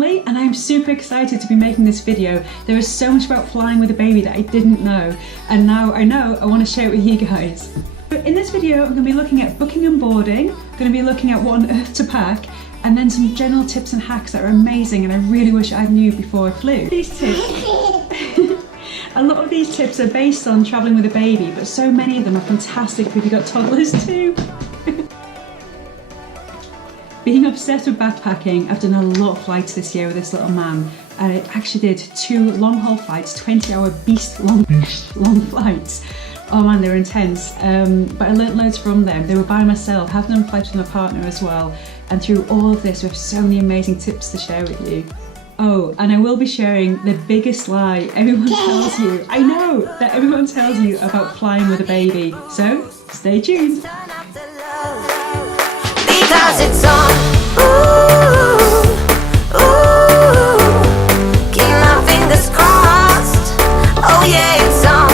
family, and I'm super excited to be making this video. There is so much about flying with a baby that I didn't know, and now I know I want to share it with you guys. But in this video, I'm going to be looking at booking and boarding, I'm going to be looking at what on earth to pack, and then some general tips and hacks that are amazing and I really wish I knew before I flew. These tips. A lot of these tips are based on travelling with a baby, but so many of them are fantastic if you've got toddlers too. Being obsessed with backpacking, I've done a lot of flights this year with this little man. I actually did 2 long-haul flights, 20-hour beast long flights. Oh man, they were intense, but I learnt loads from them. They were by myself, have done flights with my partner as well, and through all of this we have so many amazing tips to share with you. Oh, and I will be sharing the biggest lie everyone tells you. I know that everyone tells you about flying with a baby, so stay tuned. Because it's on. Ooh, ooh, keep my fingers crossed. Oh yeah, it's on.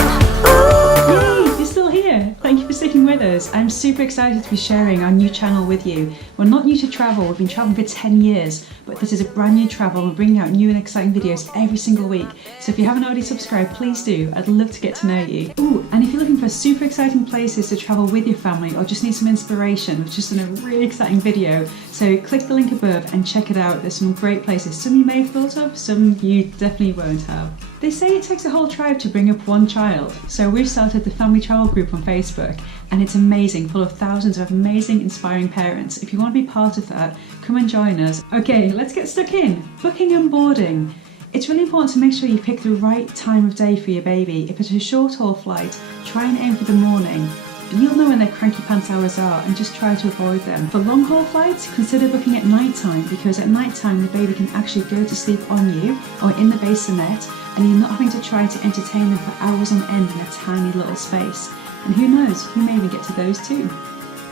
Yay, you're still here. Thank you for sticking with us. I'm super excited to be sharing our new channel with you. We're not new to travel, we've been traveling for 10 years, but this is a brand new travel. We're bringing out new and exciting videos every single week. So if you haven't already subscribed, please do. I'd love to get to know you. Ooh, and if you're looking for super exciting places to travel with your family or just need some inspiration, we've just done a really exciting video. So click the link above and check it out. There's some great places. Some you may have thought of, some you definitely won't have. They say it takes a whole tribe to bring up one child. So we've started the Family Travel group on Facebook, and it's amazing, full of thousands of amazing, inspiring parents. If you want to be part of that, come and join us. Okay, let's get stuck in. Booking and boarding. It's really important to make sure you pick the right time of day for your baby. If it's a short haul flight, try and aim for the morning. You'll know when their cranky pants hours are and just try to avoid them. For long haul flights, consider booking at night time, because at night time the baby can actually go to sleep on you or in the bassinet, and you're not having to try to entertain them for hours on end in a tiny little space. And who knows, you may even get to those too.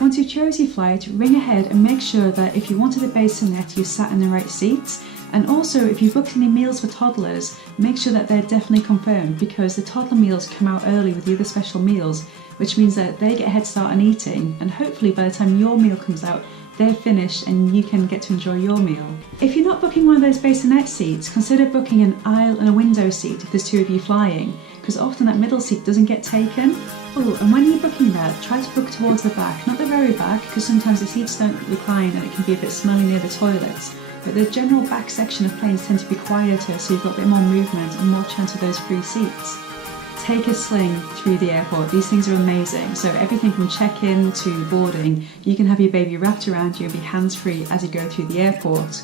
Once you've chose your flight, ring ahead and make sure that if you wanted a bassinet, you sat in the right seats. And also, if you booked any meals for toddlers, make sure that they're definitely confirmed, because the toddler meals come out early with the other special meals, which means that they get a head start on eating, and hopefully by the time your meal comes out, they're finished and you can get to enjoy your meal. If you're not booking one of those bassinet seats, consider booking an aisle and a window seat if there's 2 of you flying, because often that middle seat doesn't get taken. Oh, and when you're booking that, try to book towards the back, not the very back, because sometimes the seats don't recline and it can be a bit smelly near the toilets. But the general back section of planes tend to be quieter, so you've got a bit more movement and more chance of those free seats. Take a sling through the airport. These things are amazing. So everything from check-in to boarding, you can have your baby wrapped around you and be hands-free as you go through the airport.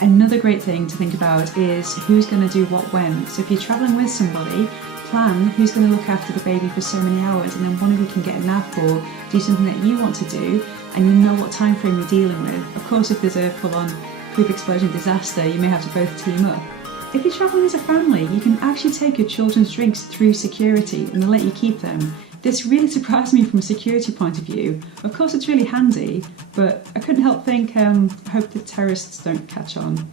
Another great thing to think about is who's going to do what when. So if you're traveling with somebody, plan who's going to look after the baby for so many hours, and then one of you can get a nap or do something that you want to do, and you know what time frame you're dealing with. Of course, if there's a full-on poop explosion disaster, you may have to both team up. If you're traveling as a family, you can actually take your children's drinks through security and they'll let you keep them. This really surprised me from a security point of view. Of course it's really handy, but I couldn't help think, I hope the terrorists don't catch on.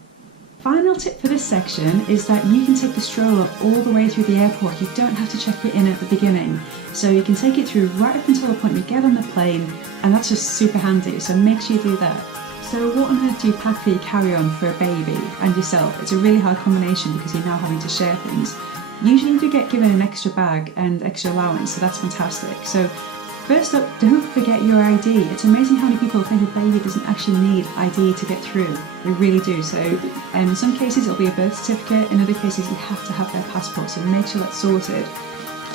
Final tip for this section is that you can take the stroller all the way through the airport. You don't have to check it in at the beginning. So you can take it through right up until the point you get on the plane, and that's just super handy, so make sure you do that. So what on earth do you pack for your carry-on for a baby and yourself? It's a really hard combination because you're now having to share things. Usually you do get given an extra bag and extra allowance, so that's fantastic. So first up, don't forget your ID. It's amazing how many people think a baby doesn't actually need ID to get through. They really do. So in some cases it'll be a birth certificate, in other cases you have to have their passport, so make sure that's sorted.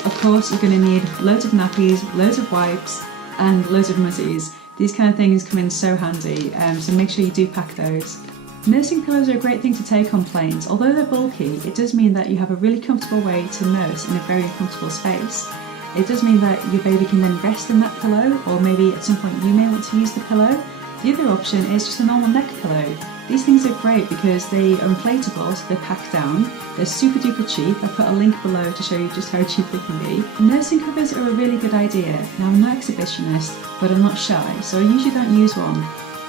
Of course, you're going to need loads of nappies, loads of wipes, and loads of muzzies. These kind of things come in so handy, so make sure you do pack those. Nursing pillows are a great thing to take on planes. Although they're bulky, it does mean that you have a really comfortable way to nurse in a very uncomfortable space. It does mean that your baby can then rest in that pillow, or maybe at some point you may want to use the pillow. The other option is just a normal neck pillow. These things are great because they are inflatable, so they're packed down. They're super duper cheap. I've put a link below to show you just how cheap they can be. Nursing covers are a really good idea. Now I'm no exhibitionist, but I'm not shy, so I usually don't use one.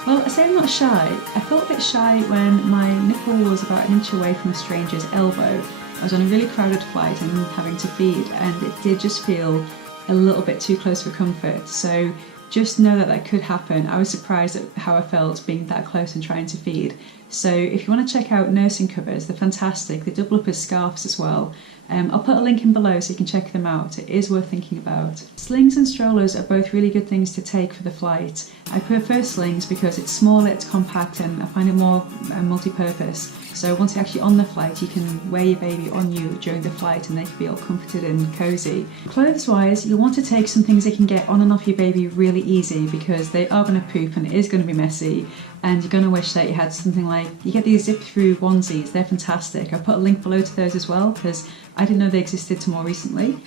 Well, I say I'm not shy. I felt a bit shy when my nipple was about an inch away from a stranger's elbow. I was on a really crowded flight and having to feed, and it did just feel a little bit too close for comfort. So just know that that could happen. I was surprised at how I felt being that close and trying to feed. So if you want to check out nursing covers, they're fantastic. They double up as scarves as well. I'll put a link in below so you can check them out. It is worth thinking about. Slings and strollers are both really good things to take for the flight. I prefer slings because it's smaller, it's compact, and I find it more multi-purpose. So once you're actually on the flight, you can wear your baby on you during the flight and they can be all comforted and cozy. Clothes wise, you'll want to take some things that can get on and off your baby really easy because they are going to poop and it is going to be messy, and you're going to wish that you had something like, you get these zip through onesies, they're fantastic. I'll put a link below to those as well because I didn't know they existed till more recently.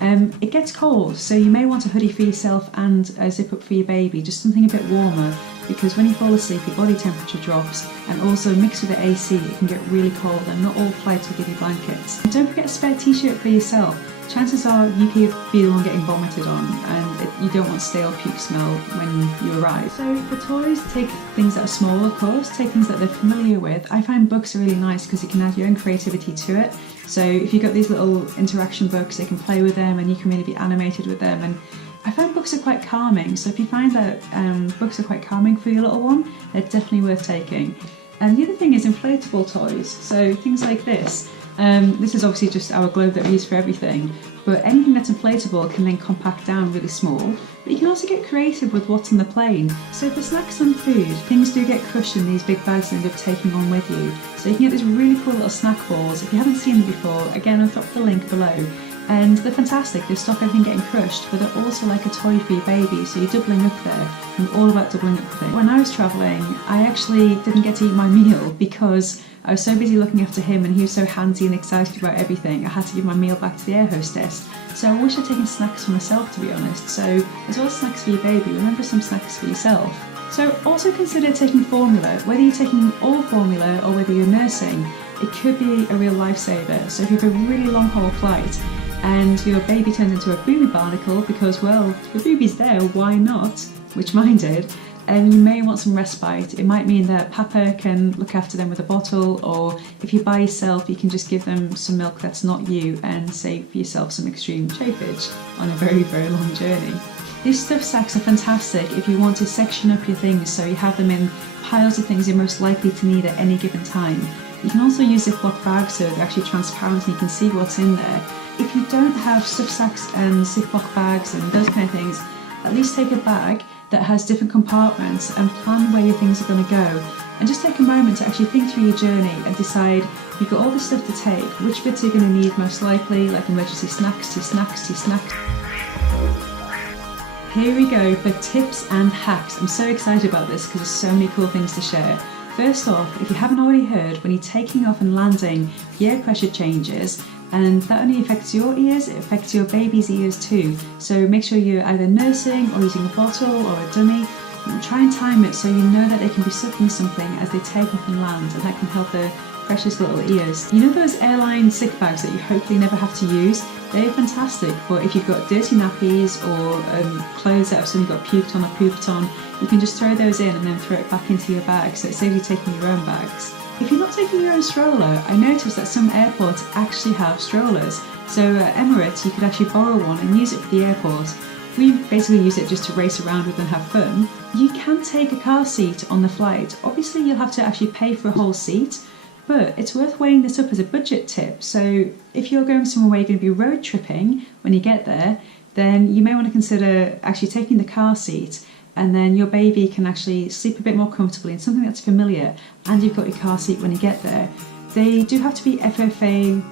It gets cold, so you may want a hoodie for yourself and a zip up for your baby, just something a bit warmer, because when you fall asleep your body temperature drops, and also mixed with the AC it can get really cold and not all flights will give you blankets. And don't forget a spare t-shirt for yourself. Chances are you could be the one getting vomited on, and you don't want stale puke smell when you arrive. So for toys, take things that are small, of course, take things that they're familiar with. I find books are really nice because you can add your own creativity to it. So if you've got these little interaction books, they can play with them and you can really be animated with them. And I find books are quite calming, so if you find that books are quite calming for your little one, they're definitely worth taking. And the other thing is inflatable toys, so things like this. This is obviously just our globe that we use for everything, but anything that's inflatable can then compact down really small. But you can also get creative with what's in the plane. So for snacks and food, things do get crushed in these big bags you end up taking on with you. So you can get these really cool little snack balls. If you haven't seen them before, again I'll drop the link below. And they're fantastic, they stop everything getting crushed, but they're also like a toy for your baby, so you're doubling up there. I'm all about doubling up things. When I was travelling, I actually didn't get to eat my meal because I was so busy looking after him and he was so handsy and excited about everything. I had to give my meal back to the air hostess. So I wish I'd taken snacks for myself, to be honest. So as well as snacks for your baby, remember some snacks for yourself. So also consider taking formula. Whether you're taking all formula or whether you're nursing, it could be a real lifesaver. So if you have a really long haul flight and your baby turns into a booby barnacle because, well, the booby's there, why not? Which mine did. And you may want some respite. It might mean that Papa can look after them with a bottle, or if you're by yourself, you can just give them some milk that's not you and save yourself some extreme chafage on a very, very long journey. These stuffed sacks are fantastic if you want to section up your things so you have them in piles of things you're most likely to need at any given time. You can also use Ziploc bags so they're actually transparent and you can see what's in there. If you don't have stuffed sacks and Ziploc bags and those kind of things, at least take a bag that has different compartments and plan where your things are going to go. And just take a moment to actually think through your journey and decide, you've got all this stuff to take, which bits are you going to need most likely, like emergency snacks, tea snacks, tea snacks. Here we go for tips and hacks. I'm so excited about this because there's so many cool things to share. First off, if you haven't already heard, when you're taking off and landing, the air pressure changes, and that only affects your ears, it affects your baby's ears too. So make sure you're either nursing or using a bottle or a dummy. And try and time it so you know that they can be sucking something as they take off and land, and that can help their precious little ears. You know those airline sick bags that you hopefully never have to use? They're fantastic, but if you've got dirty nappies or clothes that have suddenly got puked on or pooped on, you can just throw those in and then throw it back into your bag, so it saves you taking your own bags. If you're not taking your own stroller, I noticed that some airports actually have strollers. So at Emirates, you could actually borrow one and use it for the airport. We basically use it just to race around with and have fun. You can take a car seat on the flight. Obviously, you'll have to actually pay for a whole seat, but it's worth weighing this up as a budget tip. So if you're going somewhere where you're going to be road tripping when you get there, then you may want to consider actually taking the car seat, and then your baby can actually sleep a bit more comfortably in something that's familiar, and you've got your car seat when you get there. They do have to be FFA,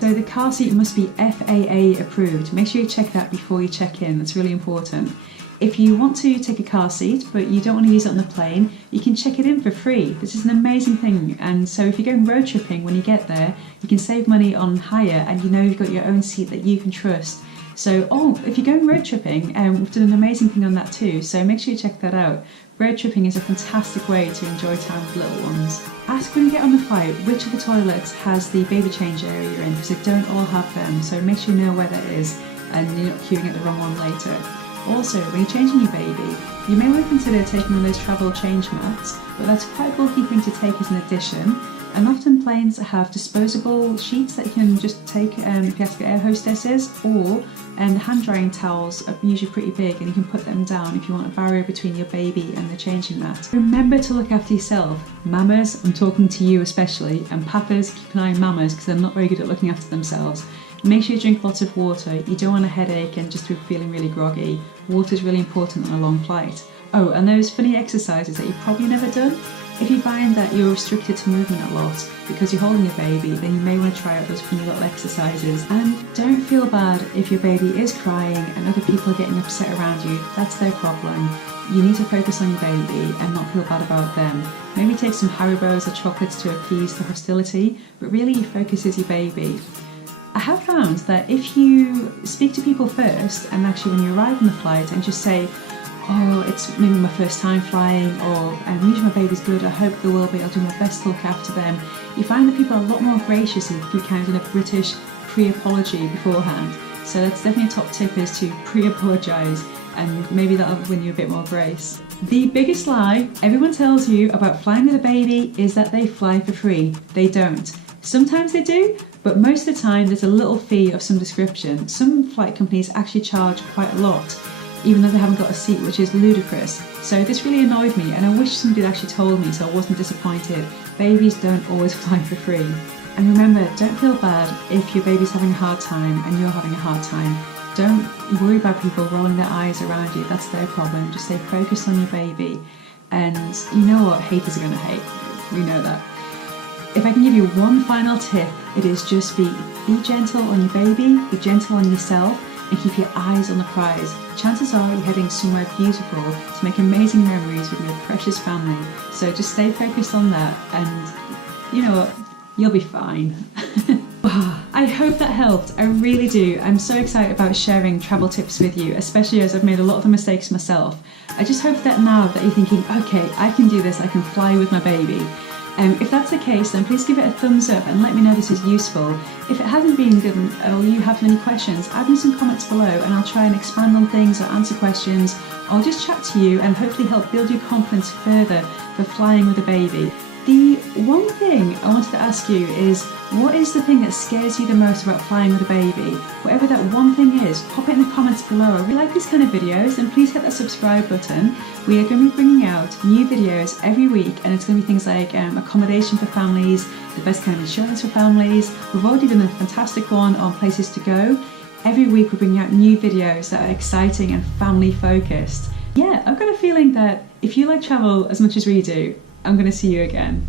so the car seat must be FAA approved. Make sure you check that before you check in, that's really important. If you want to take a car seat but you don't want to use it on the plane, you can check it in for free. This is an amazing thing, and so if you're going road tripping when you get there, you can save money on hire and you know you've got your own seat that you can trust. So, if you're going road tripping, we've done an amazing thing on that too, so make sure you check that out. Road tripping is a fantastic way to enjoy time with little ones. Ask when you get on the flight which of the toilets has the baby change area you're in, because they don't all have them, so make sure you know where that is and you're not queuing at the wrong one later. Also, when you're changing your baby, you may want to consider taking one of those travel change mats, but that's quite a bulky thing to take as an addition. And often planes have disposable sheets that you can just take if you have to get air hostesses, or the hand drying towels are usually pretty big and you can put them down if you want a barrier between your baby and the changing mat. Remember to look after yourself. Mamas, I'm talking to you especially, and papas, keep an eye on mamas because they're not very good at looking after themselves. Make sure you drink lots of water. You don't want a headache and just be feeling really groggy. Water is really important on a long flight. Oh, and those funny exercises that you've probably never done. If you find that you're restricted to movement a lot because you're holding your baby, then you may want to try out those funny little exercises. And don't feel bad if your baby is crying and other people are getting upset around you. That's their problem. You need to focus on your baby and not feel bad about them. Maybe take some Haribos or chocolates to appease the hostility, but really your focus is your baby. I have found that if you speak to people first, and actually when you arrive on the flight and just say, oh, it's maybe my first time flying, or usually my baby's good, I hope they will be, I'll do my best to look after them. You find that people are a lot more gracious if you kind of in a British pre-apology beforehand. So that's definitely a top tip, is to pre-apologise, and maybe that'll win you a bit more grace. The biggest lie everyone tells you about flying with a baby is that they fly for free. They don't. Sometimes they do, but most of the time there's a little fee of some description. Some flight companies actually charge quite a lot, even though they haven't got a seat, which is ludicrous. So this really annoyed me, and I wish somebody had actually told me so I wasn't disappointed. Babies don't always fly for free. And remember, don't feel bad if your baby's having a hard time and you're having a hard time. Don't worry about people rolling their eyes around you. That's their problem. Just stay focused on your baby. And you know what? Haters are going to hate. We know that. If I can give you one final tip, it is just be gentle on your baby, be gentle on yourself, and keep your eyes on the prize. Chances are you're heading somewhere beautiful to make amazing memories with your precious family. So just stay focused on that, and you know what? You'll be fine. I hope that helped. I really do. I'm so excited about sharing travel tips with you, especially as I've made a lot of the mistakes myself. I just hope that now that you're thinking, okay, I can do this, I can fly with my baby. If that's the case, then please give it a thumbs up and let me know this is useful. If it hasn't been good or you have any questions, add me some comments below and I'll try and expand on things or answer questions. I'll just chat to you and hopefully help build your confidence further for flying with a baby. The one thing I wanted to ask you is, what is the thing that scares you the most about flying with a baby? Whatever that one thing is, pop it in the comments below. I really like these kind of videos, and please hit that subscribe button. We are going to be bringing out new videos every week, and it's going to be things like accommodation for families, the best kind of insurance for families. We've already done a fantastic one on places to go. Every week we're bringing out new videos that are exciting and family focused. Yeah, I've got a feeling that if you like travel as much as we do, I'm going to see you again.